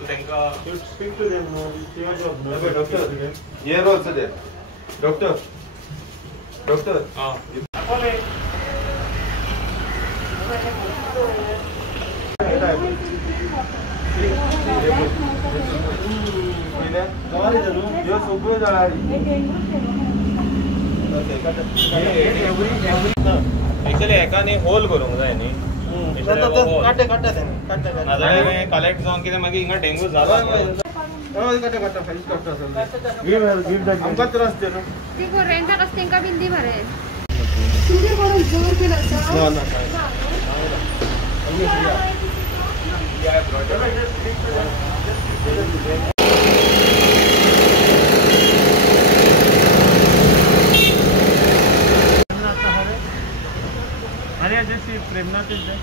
So you speak to them. They are job. Okay, doctor. Here also there. Doctor. Doctor. Actually, एका नी whole करूंक जाय नी. काटे collect जावन कितें मागीर हिंगा डेंगू जाला. आमकां त्रास दे न्हू. ती गोरेंच्या रस्त्यांका बिंदी भरे. अरे जैसे प्रेमनाथ is there.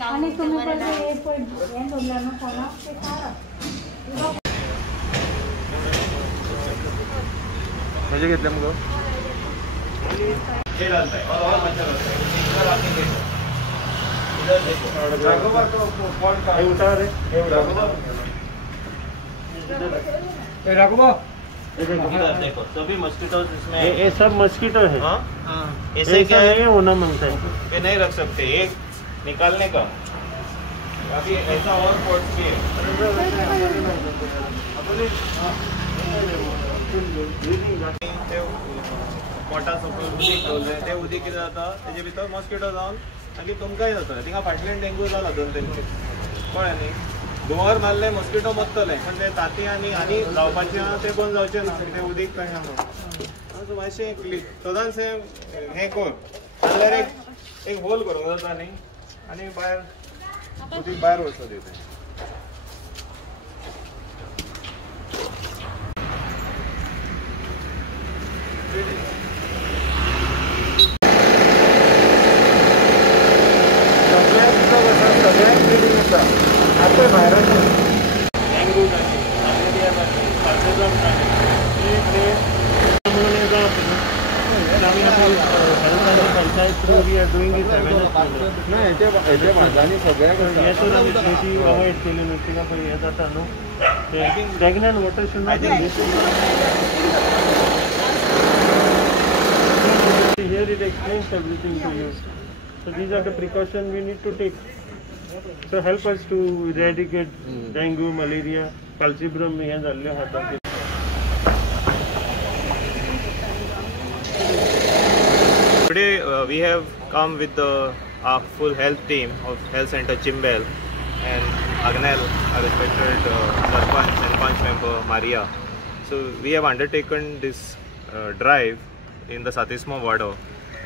आणि तुम्ही पण एअरपोर्ट एंड होणार कोणा ते सारा म्हणजे घेतले मग ये डालता है और मच्छर होता है. इधर आपने देखो. इधर देखो. राघवा को कौन का ये उतार रे. राघवा इधर देखो. सभी मस्कीटोज इसमें. ये सब मस्कीटो है. हाँ. इससे क्या है होना मांगता है. ये नहीं रख सकते. एक निकालने का. अभी ऐसा और पोर्ट भी है. पोटा सकयल उदीक दवरलें तें उदीक कितें जाता तेजे भितर मॉस्किटो जावन मागीर तुमकांय जाता. थिंगा फाटल्यान डेंगू जाला 2-3 केस. कळ्ळें न्ही. दोंगर मारले मॉस्किटो मरतले पण ते तांती आनी जावपाचें आहा तें बंद जावचें ना. तें उदीक कशें आहा सो मातशें सदांच हें कर जाल्यार एक होल करूंक जाता न्ही आनी भायर उदीक भायर वचूं दिवचें. आता बाहेर डेंगू जाती, मलेरिया जाती, पार्किन्सन जाती. Panchayat through we are doing it नाही याच्या भागाने सगळ्या अवॉइड केली नसती का पण हे जाता न्हू stagnant water should not here it explains everything to you. So these are the precautions we need to take. So help us to eradicate dengue, malaria, calcium here झाले हातात. Today we have come with our full health team of Health Center Chimbel and Agnel, our respected Sarpanch and Panch member Maria. So we have undertaken this drive in the Satismo Ward,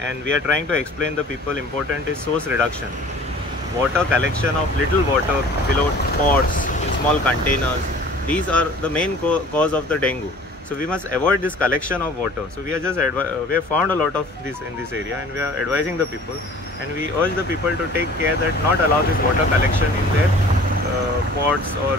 and we are trying to explain the people important is source reduction. Water collection of little water below pots in small containers. These are the main cause of the dengue. So we must avoid this collection of water. So we are just we have found a lot of this in this area, and we are advising the people, and we urge the people to take care that not allow this water collection in their pots or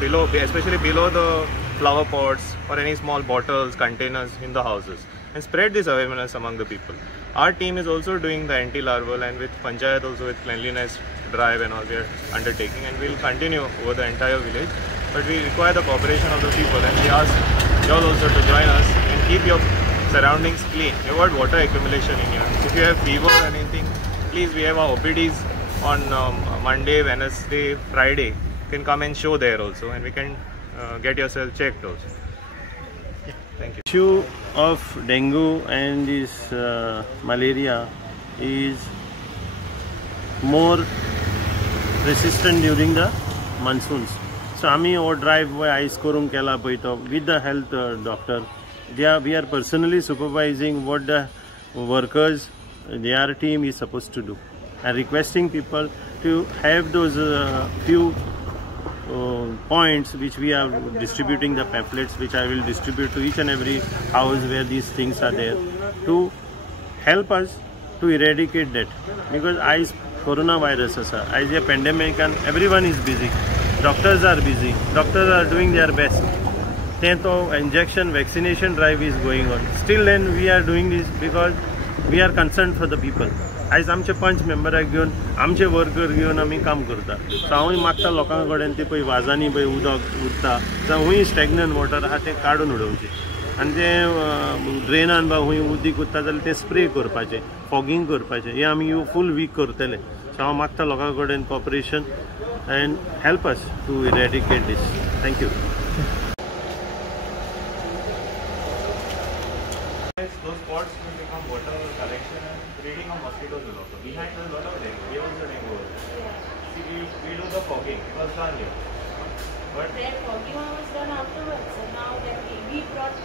below, especially below the flower pots or any small bottles, containers in the houses, and spread this awareness among the people. Our team is also doing the anti-larval, and with Panchayat also with cleanliness drive and all we are undertaking, and we will continue over the entire village. But we require the cooperation of the people, and we ask you all also to join us and keep your surroundings clean. Avoid water accumulation in here. If you have fever or anything, please, we have our OPDs on Monday, Wednesday, Friday. You can come and show there also, and we can get yourself checked also. Thank you. Issue of dengue and this malaria is more resistant during the monsoons. So आम्ही हो drive आयज करूंक केला पळय तो with the health doctor. We are personally supervising what the workers, their team is supposed to do, and requesting people to have those few points which we are distributing the pamphlets, which I will distribute to each and every house where these things are there, to help us to eradicate that. Because corona virus आसा आयज हे पेंडेमिकान everyone is busy doctors are doing their best ते तो injection vaccination drive is going on still then we are doing this because we are concern for the people आयज आमचे पंच मेंबराक घेवन आमचे वर्कर घेवन आमी काम करता सो हांवूय मागता लोकां कडेन ते पळय वाजांनी पळय उदक उरता जावं खूंय स्टॅग्नंट वॉटर आहा तें काडून उडोवचें आनी तें ड्रेनान बा खूंय उदीक उरता जाल्यार तें स्प्रे करपाचें फॉगिंग करपाचें हें आमी फूल वीक करतले सो हांव मागता लोकां कडेन cooperation and help us to eradicate this thank you Those spots will become water collection and breeding of mosquitoes will also. Behind there's a lot of dengue. Here also dengue was. See, we do the fogging. It was done here. But their fogging was done afterwards. So now that we brought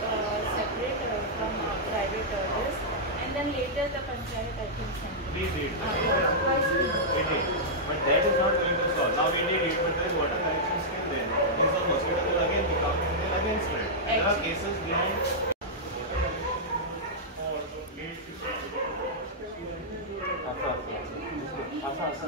separate from private orders, and then later the panchayat I think sent. we did. Twice. We did. But that is not going to solve. Now we did it, but there is water collection still there. Means the mosquitoes will again become and they'll again spread. There are cases behind. Akas,